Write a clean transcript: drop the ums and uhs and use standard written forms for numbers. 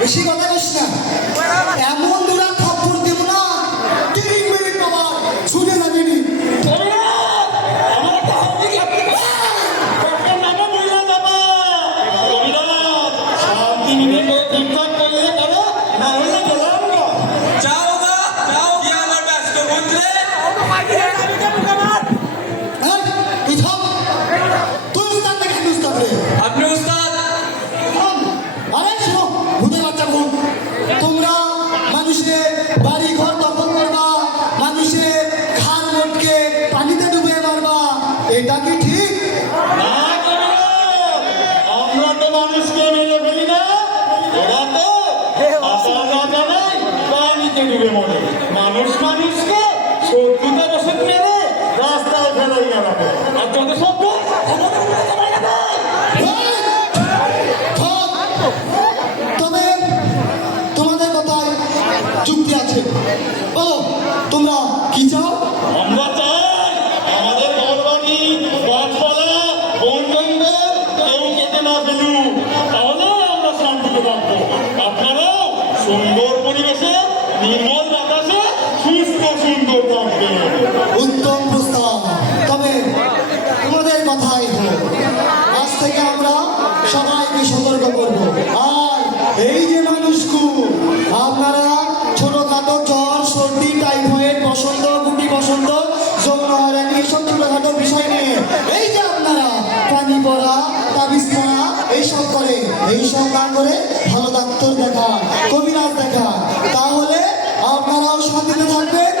বেশি কথা কইস না, এমন দুরা থাপ্পড় দেব না 3 মিনিট বাবা ছুটে যাবি নি। এটা কি ঠিক? আমরা তো মানুষকে মেরে ফেলি না, ওরা তো পানিতে ডুবে মরে। মানুষ মানুষকে শত্রুতা বসত মেরে রাস্তায় ফেলাই রাখে, আর যত সব তবে তোমাদের কথায় যুক্তি আছে। বলো তোমরা কি চাও? আমরা চাই আমাদের ঘরবাড়ি গাছপালা বন জঙ্গল কেউ কেটে না ফেলুক, তাহলে আমরা শান্তিতে থাকবো। আপনারাও সুন্দর পরিবেশে নির্মল বাতাসে সুস্থ সুন্দর থাকবে। উত্তম প্রস্তাব। তবে তোমাদের কথাই হোক, আজ থেকে আমরা সবাইকে সতর্ক করব। আর এই যে মানুষগুলো আপনারা ছোটখাটো জ্বর সর্দি টাইফয়েড বসন্ত গুটি বসন্ত যৌন হয়রানি এইসব ছোটখাটো বিষয় নিয়ে এই যে আপনারা পানি পড়া তাবিজ পড়া এইসব করে, এইসব না করে ভালো ডাক্তার দেখা কবিরাজ দেখা, তাহলে আপনারাও শান্তিতে থাকবেন,